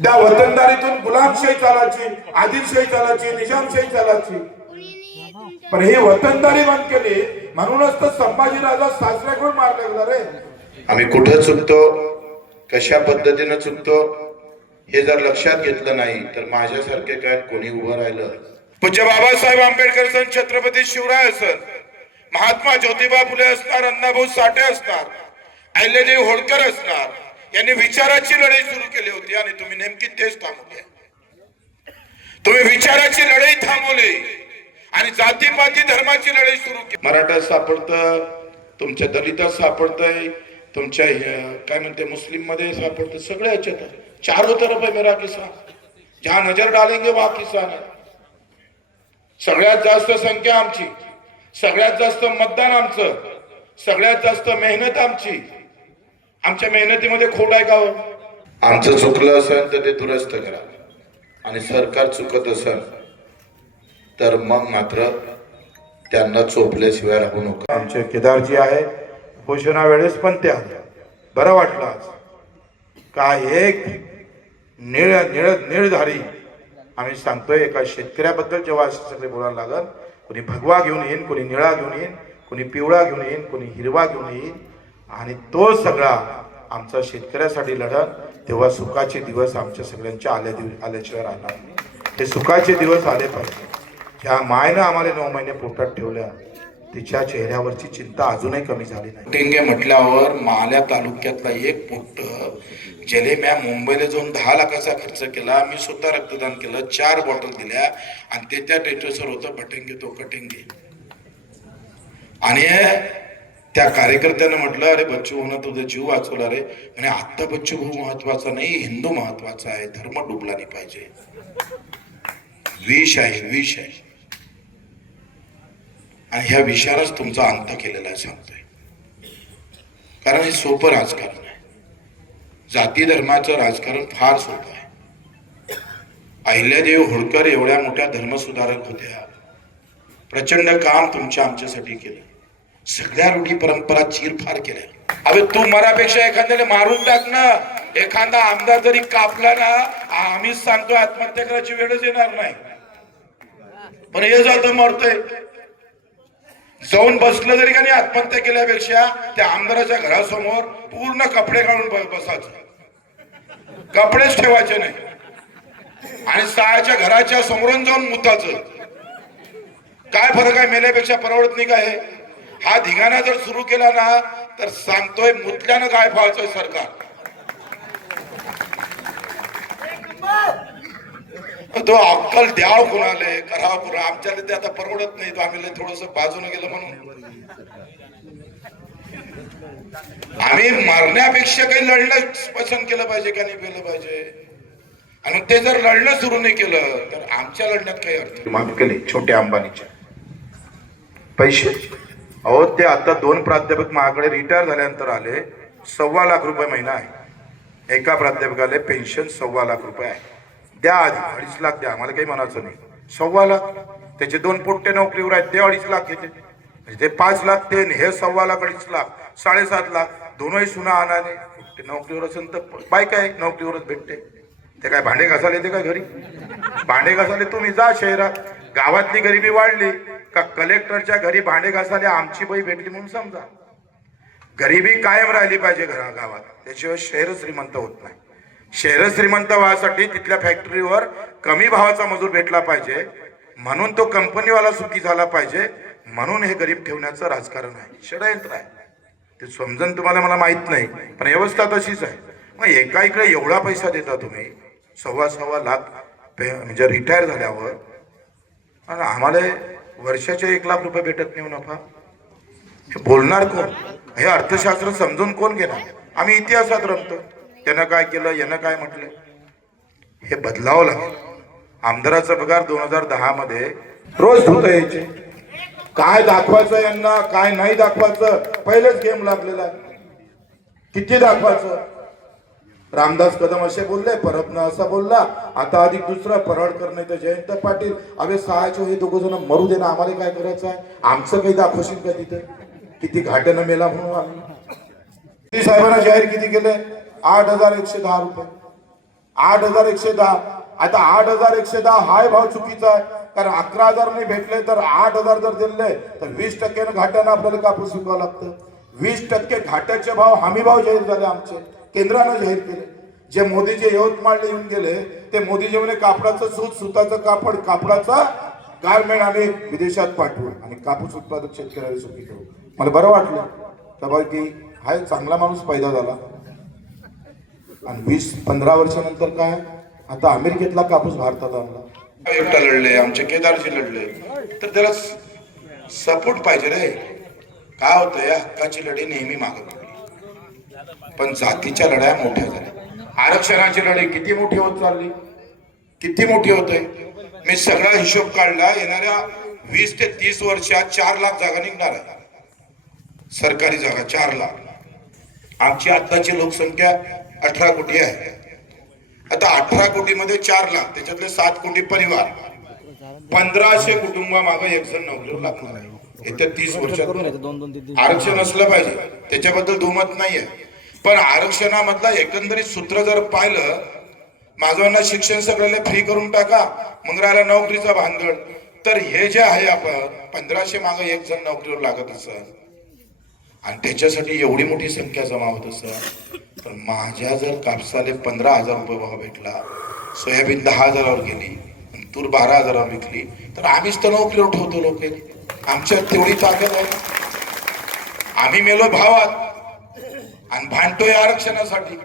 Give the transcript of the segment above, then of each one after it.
त्या वतनदारीतून गुलामशाही चालायची, आदिलशाही चालायची, निजामशाही चालायची. पण ही वतनदारी बंद केली म्हणूनच तर संभाजीराजा सासऱ्याकडून मारला गेला रे. आम्ही कुठं चुकतो, कशा पद्धतीनं चुकतो हे जर लक्षात घेतलं नाही तर माझ्यासारखे काय कोणी उभं राहिलं. पूज्य बाबासाहेब आंबेडकर सण, छत्रपती शिवराय असत, महात्मा ज्योतिबा फुले असणार, अण्णाभाऊ साठे असणार, अहिल्यादेवी होळकर असणार, यांनी विचाराची लढाई सुरू केली होती आणि तुम्ही नेमकी तेच थांबवली. तुम्ही विचाराची लढाई थांबवली आणि जातीपाती धर्माची लढाई सुरू केली. मराठा सापडतं, तुमच्या दलितात सापडतंय, तुमच्या काय म्हणते मुस्लिम मध्ये सापडतं, सगळ्या याच्यात चारों तरफ है मेरा किसान, जहां नजर डालेंगे वहां किसान है. सगळ्यात जास्त संख्या आमची, सगळ्यात जास्त मतदान आमचं, सगळ्यात जास्त मेहनत आमची. आमच्या मेहनतीमध्ये खोट आहे का हो? आमचं चुकलं असेल तर ते दुरुस्त करा आणि सरकार चुकत असेल तर मग मात्र त्यांना चोपल्याशिवाय राहू नका. आमचे केदारजी आहे, उपोषणा वेळेस पण ते आले, बरं वाटलं. आज काय एक निर्धारी आम्ही सांगतोय, एका शेतकऱ्याबद्दल जेव्हा असे सगळे बोलायला लागल, कोणी भगवा घेऊन येईन, कोणी निळा घेऊन येईन, कोणी पिवळा घेऊन येईन, कोणी हिरवा घेऊन येईन, आणि तो सगळा आमचा शेतकऱ्यासाठी लढत, तेव्हा सुखाचे दिवस आमच्या सगळ्यांच्या आल्याशिवाय राहणार. हे सुखाचे दिवस आले पाहिजे. ह्या मायनं आम्हाला 9 महिने पोटात ठेवल्या, तिच्या चेहऱ्यावरची चिंता अजूनही कमी झाली नाही. टेंगे म्हटल्यावर माल्या तालुक्यातला एक पोट ज्याने म्या मुंबईला जाऊन 10 लाखाचा खर्च केला, मी स्वतः रक्तदान केलं, 4 बॉटल दिल्या आणि ते त्या टेटसवर होतं भटेंगे तो कटेंगे. आणि त्या कार्यकर्त्यानं म्हटलं, अरे बच्चू होणं तुझा जीव वाचवला रे. म्हणे आत्ता बच्चू भाऊ महत्वाचा नाही, हिंदू महत्वाचा आहे, धर्म डुबला नाही पाहिजे. विष आहे, विष आहे, आणि ह्या विषयालाच तुमचा अंत केलेला आहे सांगतोय. कारण हे सोपं राजकारण आहे, जाती धर्माचं राजकारण फार सोपं आहे. अहिल्यादेवी होळकर एवढ्या मोठ्या धर्मसुधारक होत्या, प्रचंड काम तुमच्या आमच्यासाठी केलं, सगळ्या रूढी परंपरा चीरफार केल्या. अबे तू मरापेक्षा एखाद्याला मारून टाक ना, एखादा आमदार जरी कापला ना, आम्हीच सांगतो आत्महत्या करायची वेळच येणार नाही. पण हे जातं मरतय, जाऊन बसलं जरी का नाही, आत्महत्या केल्यापेक्षा त्या आमदाराच्या घरासमोर पूर्ण कपडे काढून बसायचं, कपडेच ठेवायचे नाही, आणि सायाच्या घराच्या समोरून जाऊन मुताचं. काय फरक आहे? मेल्यापेक्षा परवडत नाही का हे? हा धिगाणा जर सुरू केला ना तर सांगतोय मुतल्यानं काय व्हायचंय सरकार. तो अक्कल द्याव कुणाले, कराव कुणा, आमच्याला ते आता परवडत नाही. तो आम्ही थोडस बाजूने गेलं म्हणून आम्ही मारण्यापेक्षा काही लढणं पसंत केलं पाहिजे का नाही केलं पाहिजे. आणि ते जर लढणं सुरू नाही केलं तर आमच्या लढण्यात काही अर्थ. माफ केले छोट्या अंबानीचे पैसे. अहो ते आता 2 प्राध्यापक माझ्याकडे रिटायर झाल्यानंतर आले, 1.25 लाख रुपये महिना आहे. एका प्राध्यापकाला पेन्शन 1.25 लाख रुपये आहे. द्या आधी 2.5 लाख द्या, आम्हाला काही म्हणायचं नाही. 1.25 लाख, त्याचे 2 पोट्टे नोकरीवर आहेत, ते 2.5 लाख घेते, ते 5 लाख, ते हे 1.25 लाख 2.5 लाख 7.5 लाख. दोनही सुना आणाले, ते नोकरीवर असेल तर बायका आहे नोकरीवरच भेटते. ते काय भांडे घासाले येते का घरी? भांडे घासाले तुम्ही जा शहरात. गावातली गरिबी वाढली का कलेक्टरच्या घरी भांडे घासाले आमची बाई भेटली म्हणून समजा. गरिबी कायम राहिली पाहिजे गावात, त्याशिवाय शहर श्रीमंत होत नाही. शहर श्रीमंत व्हायसाठी तिथल्या फॅक्टरीवर कमी भावाचा मजूर भेटला पाहिजे, म्हणून तो कंपनीवाला सुखी झाला पाहिजे, म्हणून हे गरीब ठेवण्याचं राजकारण आहे, षडयंत्र आहे. ते समजून तुम्हाला मला माहित नाही, पण व्यवस्था तशीच आहे. मग एका इकडे एवढा पैसा देता तुम्ही, 1.25 लाख म्हणजे रिटायर झाल्यावर, आणि आम्हाला वर्षाचे 1 लाख रुपये भेटत नाही नफा. हे बोलणार कोण? हे अर्थशास्त्र समजून कोण घेणार? आम्ही इतिहासात रमतो, त्यानं काय केलं, यानं काय म्हटलं. हे बदलावं लागेल. आमदाराचा पगार 2010 मध्ये रोज धुत यायचे. काय दाखवायचं यांना, काय नाही दाखवायचं, पहिलेच गेम लागलेला आहे. किती दाखवायचं? रामदास कदम असे बोलले, परबना असा बोलला, आता अधिक दुसरा पराडकर नाही तर जयंत पाटील. अबे सहायचो हे 2 जण मरू दे ना, आम्हाला काय करायचं आहे? आमचं काही दाखवशील का तिथे? किती घाट्यानं मेला म्हणून आम्ही साहेबांना जाहीर किती केले? 8,110 रुपये. 8,110. आता 8,110 हाय भाव चुकीचा आहे, कारण 11,000 नाही भेटले तर 8,000 जर दिले तर 20% घाट्यानं आपल्याला कापूस विकावं लागतं. 20% घाट्याचे भाव हमी भाव जाहीर झाले आमचे, केंद्रानं जाहीर केले. जे मोदीचे यवतमाळला येऊन गेले ते मोदीजी म्हणे कापडाचं सूत, सुताचं कापड, कापडाचा गारमेंट आम्ही विदेशात पाठवू आणि कापूस उत्पादक शेतकऱ्याला सुखी करू. मला बरं वाटलं का बा की हा एक चांगला माणूस पैदा झाला. आणि 20-15 वर्षानंतर काय, आता अमेरिकेतला कापूस भारतात आणला. एकटा लढले, आमचे केदारजी लढले, तर त्याला सपोर्ट पाहिजे रे. काय होतं, या हक्काची लढाई नेहमी मागं पडली, पण जातीच्या लढाया मोठ्या झाल्या. आरक्षणाची लढाई किती मोठी होत चालली, किती मोठी होते. मी सगळा हिशोब काढला, येणाऱ्या 20 ते 30 वर्षात 4 लाख जागा निघणार आहे, सरकारी जागा 4 लाख. आमची आताची लोकसंख्या 18 कोटी आहे. आता 18 कोटीमध्ये 4 लाख, त्याच्यातले 7 कोटी परिवार, 1500 कुटुंबामागे एक जण नोकरीवर लागणार आहे येत्या 30 वर्षात. आरक्षण असलं पाहिजे, त्याच्याबद्दल दुमत नाहीये, पण आरक्षणामधला एकंदरीत सूत्र जर पाहिलं, माझं शिक्षण सगळ्याला फ्री करून टाका, मग राहिला नोकरीचा भानगड. तर हे जे आहे, आपण 1500 मागे एक जण नोकरीवर लागत असं आणि त्याच्यासाठी एवढी मोठी संख्या जमा होत असं, तर माझ्या जर कापसाले 15,000 रुपये भाव भेटला, सोयाबीन 10,000वर गेली, तूर 12,000वर विकली, तर आम्हीच तर नोकरीवर ठेवतो लोक. आमच्यात तेवढी ताकद आहे. आम्ही मेलो भावात आणि भांडतोय आरक्षणासाठी.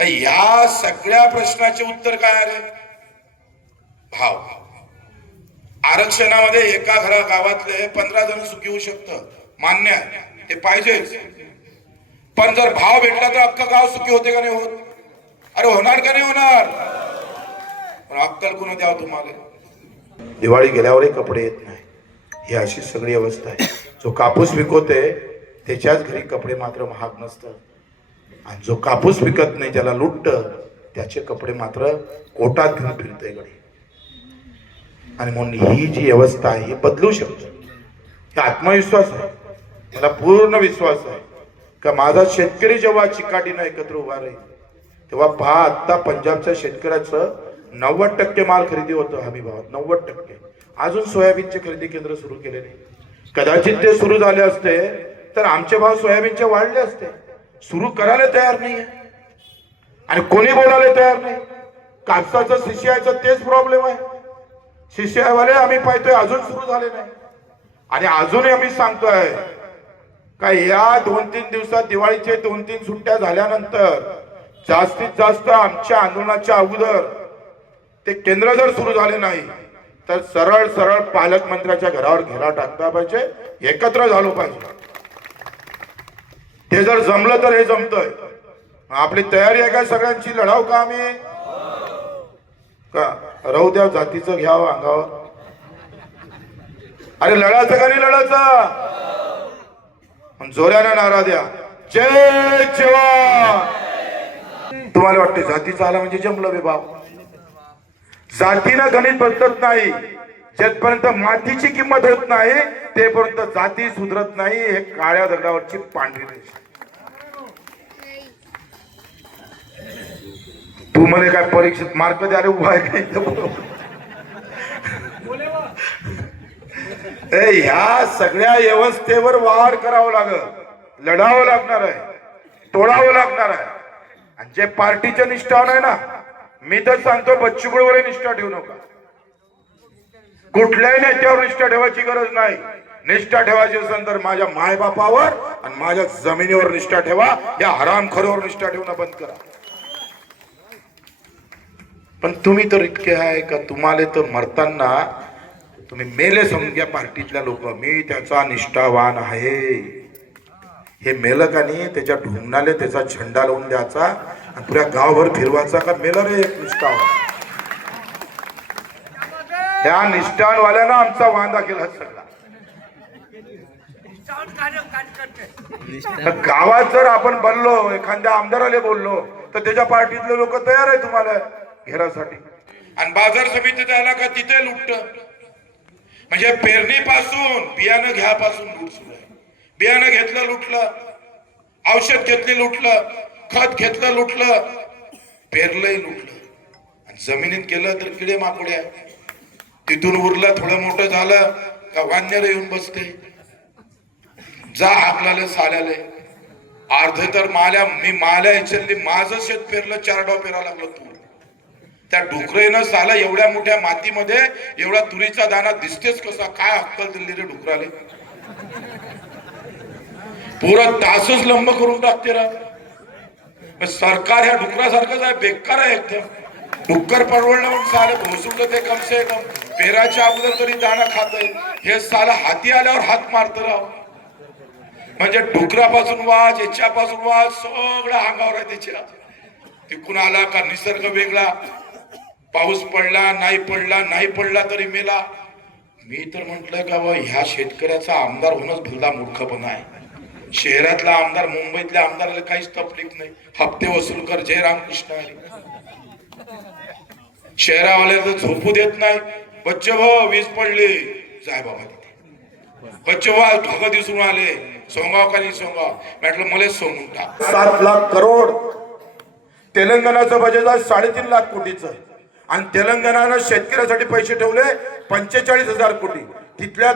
या सगळ्या प्रश्नाचे उत्तर काय आहे? भाव. आरक्षणामध्ये एका गावातले 15 जण सुखी होऊ शकतं, मान्य आहे, ते पाहिजेच. पण जर भाव भेटला तर अख्खं गाव सुखी होते का नाही होत? अरे होणार का नाही होणार? पण अक्कल कोण द्यावं तुम्हाला? दिवाळी गेल्यावरही कपडे येत नाही, ही अशी सगळी अवस्था आहे. जो कापूस पिकवते त्याच्याच घरी कपडे मात्र महाग नसतात, आणि जो कापूस पिकत नाही, ज्याला लुटत, त्याचे कपडे मात्र कोटात घेऊन फिरते गडी. आणि म्हणून ही जी अवस्था आहे ही बदलू शकते. हे आत्मविश्वास आहे, मला पूर्ण विश्वास आहे का माझा शेतकरी जेव्हा चिकाटीनं एकत्र उभा राहील तेव्हा पहा, आता पंजाबच्या शेतकऱ्याचं 90% माल खरेदी होतं हमी भावात, 90%. अजून सोयाबीनचे खरेदी केंद्र सुरू केले नाही. कदाचित ते सुरू झाले असते तर आमचे भाव सोयाबीनचे वाढले असते. सुरू करायला तयार नाहीये आणि कोणी बोलायला तयार नाही. कापसाचं सीसीआयचं तेच प्रॉब्लेम आहे. सीसीआय वाले आम्ही पाहतोय अजून सुरू झाले नाही, आणि अजूनही आम्ही सांगतोय का या 2-3 दिवसात दिवाळीचे 2-3 सुट्ट्या झाल्यानंतर जास्तीत जास्त आमच्या आंदोलनाच्या अगोदर ते केंद्र जर सुरू झाले नाही तर सरळ सरळ पालकमंत्र्याच्या घरावर घेरा टाकता पाहिजे, एकत्र झालो पाहिजे. ते जर जमलं तर हे जमतंय. आपली तयारी आहे का सगळ्यांची? लढाव का आम्ही? का राहू द्या, जातीचं घ्यावं अंगावर? अरे लढायचं का नाही लढायचं? जोरानं नारा द्या, जय जवान. तुम्हाला वाटते जातीचा आला म्हणजे जमलं बे भाव? जातीनं गणित बदलत नाही. जेपर्यंत मातीची किंमत होत नाही तेपर्यंत जाती सुधरत नाही. हे काळ्या दगडावरची पांढरी रेषा. तू म्हणे काय परीक्षेत मार्क द्यायला उभा आहे काय? ह्या सगळ्या व्यवस्थेवर वाढ करावं लागत, लढावं लागणार आहे, तोडावं लागणार आहे. आणि जे पार्टीचे निष्ठावान आहे ना, मी तर सांगतो बच्चूकडवर निष्ठा ठेवू नका. कुठल्याही नेत्यावर निष्ठा ठेवायची गरज नाही. निष्ठा ठेवायची असेल तर माझ्या मायबापावर आणि माझ्या जमिनीवर निष्ठा ठेवा. या हरामखोरावर निष्ठा ठेवणं बंद करा. पण तुम्ही तर इतके आहे का तुम्हाला तर मरताना तुम्ही मेले समजा पार्टीतल्या लोक, मी त्याचा निष्ठावान आहे. हे मेलं का नाही त्याच्या ढुंगणाले त्याचा झेंडा लावून द्यायचा आणि पुऱ्या गावभर फिरवायचा का मेलं रे एक निष्ठावान. त्या निष्ठावाल्यानं आमचा वांदा केला सगळा. गावात जर आपण बोललो, एखाद्या आमदाराला बोललो तर त्याच्या पार्टीतले लोक तयार आहे तुम्हाला घेरासाठी. आणि बाजार समितीत आला का तिथे लुटत. म्हणजे पेरणीपासून बियाणं घ्यापासून लूट सुरू आहे. बियाणं घेतलं लुटलं, औषध घेतले लुटलं, खत घेतलं लुटलं, पेरलंय लुटलं, आणि जमिनीत गेलं तर किडे माकोडे आहे. तिथून उरलं थोडं मोठं झालं का वानर येऊन बसते, जा हाकलाले साल्याले. अर्ध तर माल्या याच्यातली माझं शेत पेरलं, 4 डाव पेरावं लागलं तू. त्या डुकरेनं साला एवढ्या मोठ्या मातीमध्ये एवढा तुरीचा दाना दिसतेच कसा, काय अक्कल दिली रे डुकराले. पुरा तासच लंब करून टाकते रा. सरकार ह्या डुकरासारखंच आहे, बेकार आहे एकदम. डुक्कर परवडलं म्हणून साले भोसून ते कम से कम पेराच्या अगोदर तरी दाना खात आहे. हे साला हाती आल्यावर हात मारत राव. म्हणजे डुकरापासून वाज, याच्यापासून वाज, सगळं अंगावर आहे त्याच्या. तिकून आला का निसर्ग वेगळा, पाऊस पडला नाही पडला तरी मेला. मी तर म्हंटलंय का बा, ह्या शेतकऱ्याचा आमदार होणंच भलता मूर्खपणा आहे. शहरातला आमदार, मुंबईतल्या आमदाराला काहीच तकलीफ नाही, हप्ते वसूल कर, जय रामकृष्ण हरी. शहरावाले तर झोपू देत नाही. बच्चे भाऊ वीज पडली, जाय बाबा तिथे. बच्चे भाऊ ढग दिसून आले, सोंगाव का नाही सोंगाव, म्हटलं मलाच सोंगून टाक. 7 लाख करोड तेलंगणाचं बजेट आहे 3.5 लाख कोटीचं, आणि तेलंगणानं शेतकऱ्यासाठी पैसे ठेवले 45,000 कोटी. तिथल्या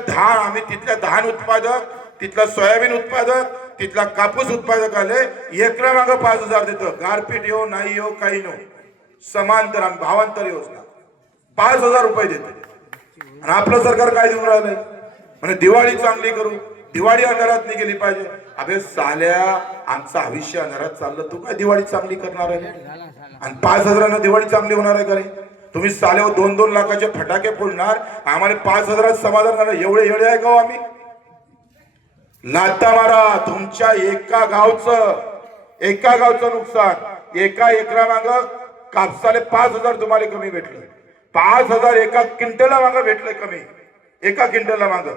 धान उत्पादक, तिथला सोयाबीन उत्पादक, तिथला कापूस उत्पादक आले एकरा मागं 5,000 देतो. गारपीट येऊ नाही येऊ काही नो, समांतर भावांतर योजना 5,000 रुपये देतो. आणि आपलं सरकार काय देऊन राहिलंय, म्हणजे दिवाळी चांगली करू, दिवाळी अंधारात नाही गेली पाहिजे. अबे साल्या, आमचं आयुष्य अंधारात चाललं, तू काय दिवाळी चांगली करणार आहे? आणि 5,000 दिवाळी चांगली होणार आहे का रे? तुम्ही साल्यावर 2-2 लाखाचे फटाके फोडणार, आम्हाला 5,000 समाधान करणार, एवढे येडे आहे का हो आम्ही? लाता मारा. तुमच्या एका गावचं नुकसान, एका एकरा माग कापसाले 5,000 तुम्हाला कमी भेटले. 5,000 एका क्विंटला मागं भेटले कमी, एका क्विंटला मागं.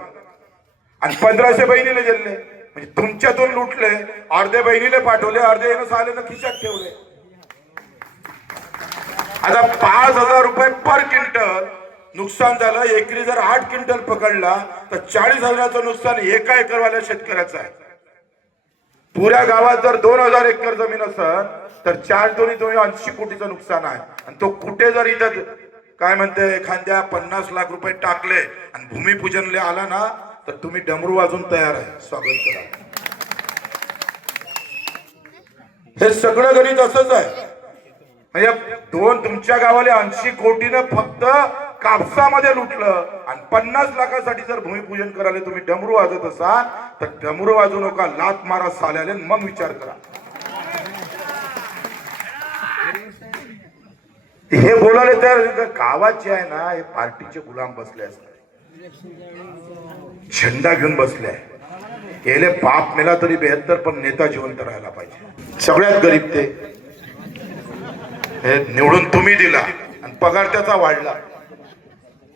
आणि 1,500 बहिणीला गेले, म्हणजे तुमच्यातून लुटले. अर्धे बहिणीला पाठवले, अर्धे येणं सालेनं खिशात ठेवले. आता 5,000 रुपये पर क्विंटल नुकसान झालं. एकरी जर 8 क्विंटल पकडला तर 40,000चं नुकसान एका एकरवाल्या शेतकऱ्याचं आहे. पुऱ्या गावात जर 2,000 एकर जमीन असेल तर 4-2 80 कोटीचं नुकसान आहे. आणि तो कुठे जर इथं काय म्हणते एखाद्या 50 लाख रुपये टाकले आणि भूमिपूजनले आला ना, तर तुम्ही डमरू वाजून तयार आहे, स्वागत करा. हे सगळं गणित असंच आहे. म्हणजे तुमच्या गावाला 80 कोटीनं फक्त कापसामध्ये लुटलं, आणि 50 लाखासाठी जर भूमिपूजन करायला तुम्ही डमरू वाजत असाल तर डमरू वाजू नका, लात मारा साल्याले, मग विचार करा. हे बोलायला तर गावाचे आहे ना, हे पार्टीचे गुलाम बसले असतात, झेंडा घेऊन बसले. गेले बाप मेला तरी बेहत्तर, पण नेता जिवंत राहायला पाहिजे. सगळ्यात गरीब ते हे निवडून तुम्ही दिला आणि पगार त्याचा वाढला.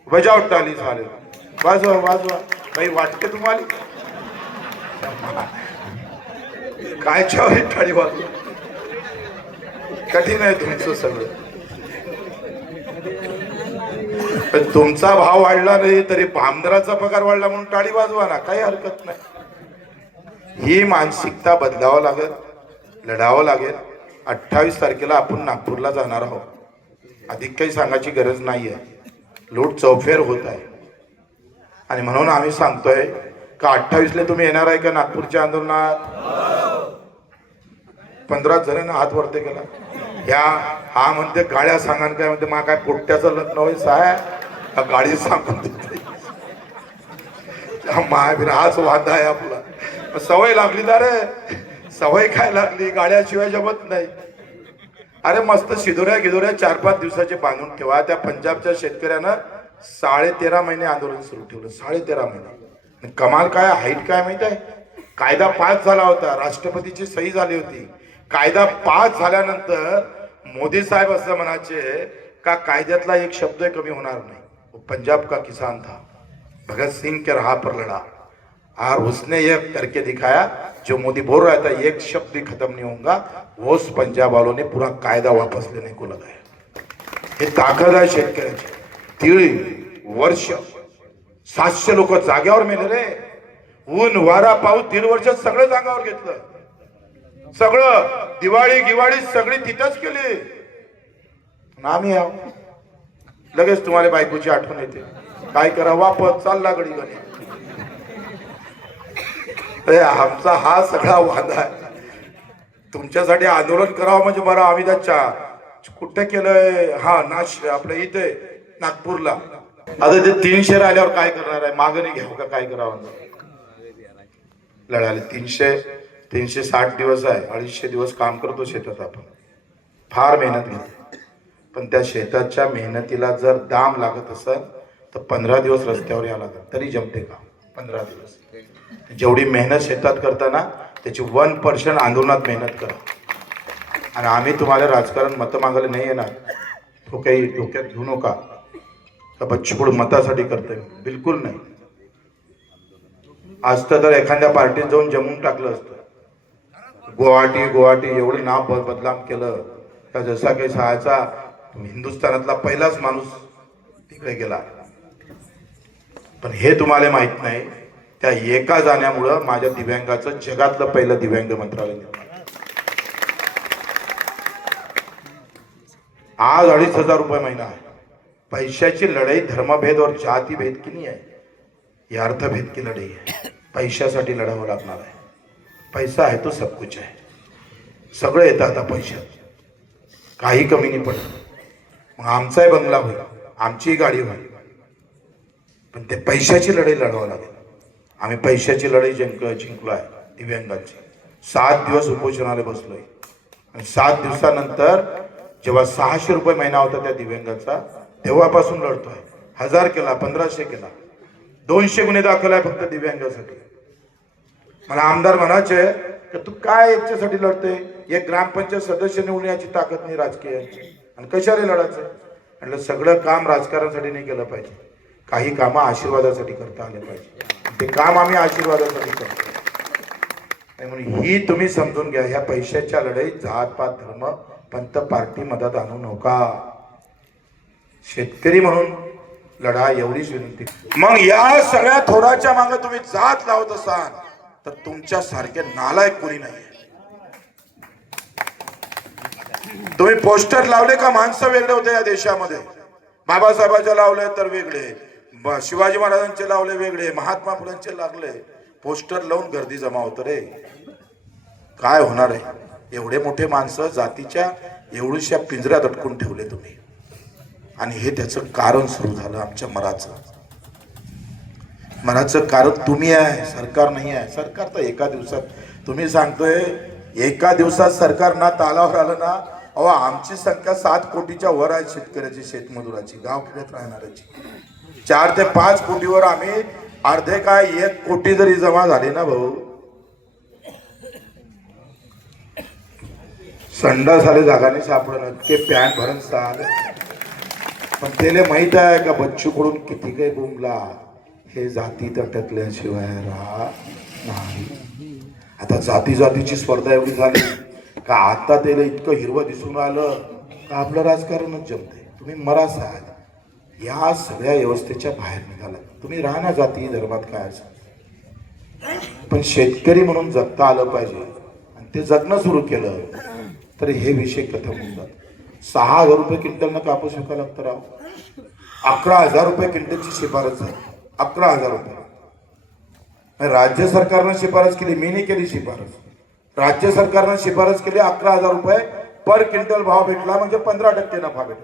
बजाव टाली झाले, वाजवा काही वाटते तुम्हाला काय चावली टाळी वाजव, कठीण आहे तुमचं सगळं. तुमचा भाव वाढला नाही तरी आमदाराचा पगार वाढला म्हणून टाळी वाजवा ना, काही हरकत नाही. ही मानसिकता बदलावं लागेल, लढावं लागेल. 28 तारखेला आपण नागपूरला जाणार आहोत. अधिक काही सांगायची गरज नाहीये, लूट चौफेर होत आहे. आणि म्हणून आम्ही सांगतोय का 28 ला तुम्ही येणार आहे का नागपूरच्या आंदोलनात? 15 जणांना हात वरते केला. हा म्हणते गाड्या सांगा, काय म्हणते मा काय पोट्ट्याचं लग्न होय साहेब, गाडी सांगून देते. महावीर हाच वादा आहे आपला. सवय लागली ना रे, सवय काय लागली, गाड्याशिवाय जमत नाही. अरे मस्त शिदोऱ्या 4-5 दिवसाचे बांधून ठेवा. त्या पंजाबच्या शेतकऱ्यानं 13.5 महिने आंदोलन सुरू ठेवलं, 13.5 महिने. कमाल काय, हाईट काय माहित आहे? कायदा पास झाला होता, राष्ट्रपतीची सही झाली होती. कायदा पास झाल्यानंतर मोदी साहेब असं म्हणायचे का कायद्यातला एक शब्द कमी होणार नाही. पंजाब का किसान था, भगत सिंह के राह पर लड़ा, और उसने ये करके दिखाया जो मोदी बोल रहा था एक शब्द भी खत्म नहीं होगा, वो उस पंजाब वालों ने पूरा कायदा वापस लेने को लगाया. हे ताकद आहे शेतकऱ्याची. 3 वर्ष 700 लोक जाग्यावर मेले रे. ऊन वारा पाऊस 3 वर्ष सगळं जागावर घेतलं. सगळं दिवाळी सगळी तिथंच केली. आम्ही आहो. लगेच तुम्हाला बायकोची आठवण येते. काय करा वापस चालला गडी गडी. आमचा हा सगळा वादा आहे. तुमच्यासाठी आंदोलन करावं म्हणजे बरं. आम्ही त्याच्या कुठे केलंय? हा आपल्या इथे नागपूरला. आता ते 300 आल्यावर काय करणार आहे? मागणी घ्यावं का काय करावं? लढायला 360 दिवस आहे. 250 दिवस काम करतो शेतात आपण. फार मेहनत घेतो. पण त्या शेताच्या मेहनतीला जर दाम लागत असेल तर 15 दिवस रस्त्यावर यावं लागत. तरी जमते का? 15 दिवस. जेवढी मेहनत शेतात करताना त्याची 1% आंदोलनात मेहनत करा. आणि आम्ही तुम्हाला राजकारण मतं मागायला नाही येणार. तो काही डोक्यात घेऊ नका का बच्चूकडू मतासाठी करतोय. बिलकुल नाही. असतं तर एखाद्या पार्टीत जाऊन जमून टाकलं असतं. गुवाहाटी एवढं नाव बदनाम केलं का जसा काही सहायचा हिंदुस्थानातला पहिलाच माणूस तिकडे गेला. पण हे तुम्हाला माहित नाही. त्या एका जाण्यामुळं माझ्या दिव्यांगाचं जगातलं पहिलं दिव्यांग मंत्रालय निर्माण. आज 2,500 रुपये महिना आहे. पैशाची लढाई धर्मभेद और जाती भेद की नहीं है, ये अर्थभेद की लढाई है. पैशासाठी लढावं लागणार आहे. पैसा आहे तो सब कुछ आहे. सगळं येतं आता पैशात. काही कमी नाही पडत. मग आमचाही बंगला होईल, आमचीही गाडी होईल, पण ते पैशाची लढाई लढवावं लागेल. आम्ही पैशाची लढाई जिंकलो आहे दिव्यांगांची. 7 दिवस उपोषणाला बसलोय. आणि 7 दिवसानंतर जेव्हा 600 रुपये महिना होता त्या दिव्यांगाचा तेव्हापासून लढतोय. 1000 केला, 1500 केला, 200 गुन्हे दाखल आहे फक्त दिव्यांगासाठी. मला आमदार म्हणायचे की तू काय याच्यासाठी लढतोय? एक ग्रामपंचायत सदस्य निवडण्याची ताकद नाही राजकीय, आणि कशाला लढायचं? म्हटलं सगळं काम राजकारणासाठी नाही केलं पाहिजे. काही कामं आशीर्वादासाठी करता आले पाहिजे. ते काम आम्ही आशीर्वादासाठी करतो. म्हणून ही तुम्ही समजून घ्या. ह्या पैशाच्या लढाईत जातपात धर्म पंत पार्टी मदत आणू नका. शेतकरी म्हणून लढा एवढीच विनंती. मग या सगळ्या थोराच्या मागे तुम्ही जात लावत असाल तर तुमच्या सारखे नालायक कोणी नाही. तुम्ही पोस्टर लावले का माणसं वेगळे होते या देशामध्ये. बाबासाहेबांचे लावले तर वेगळे, शिवाजी महाराजांचे लावले वेगळे, महात्मा फुलेंचे लागले. पोस्टर लावून गर्दी जमा होत रे. काय होणार आहे? एवढे मोठे माणसं जातीच्या एवढ्याशा पिंजऱ्यात अटकून ठेवले तुम्ही. आणि हे त्याचं कारण सुरू झालं आमच्या मराचं कारण तुम्ही आहे, सरकार नाही आहे. सरकार तर एका दिवसात, तुम्ही सांगतोय एका दिवसात सरकार ना तालावर आलं ना. अहो आमची संख्या 7 कोटीच्या वर आहे. शेतकऱ्याची, शेतमजुराची, गावखेड्यात राहणाऱ्याची 4 ते 5 कोटीवर आम्ही अर्धे काय 1 कोटी जरी जमा झाले ना भाऊ. संडास झाले जागाने सापडणं के पॅन्ट भरून साल. पण त्याला माहित आहे का बच्चूकडून किती काही बोंबला, हे जातीत अटकल्याशिवाय राहा नाही. आता जातीची स्पर्धा एवढी झाली का आता त्याला इतकं हिरवं दिसून आलं का आपलं राजकारणच जमते. तुम्ही मराठा आहात. या सगळ्या व्यवस्थेच्या बाहेर निघाला. तुम्ही राहणार जाती धर्मात काय असं, पण शेतकरी म्हणून जगता आलं पाहिजे. आणि ते जगणं सुरू केलं तर हे विषय खतम होऊन जातात. 6,000 रुपये क्विंटलनं कापूस विकायला लागतं राव. 11,000 रुपये क्विंटलची शिफारस आहे. 11,000 रुपये राज्य सरकारनं शिफारस केली. मी नाही केली शिफारस. राज्य सरकारनं शिफारस केली 11,000 रुपये पर क्विंटल भाव भेटला म्हणजे 15% नफा भेटला.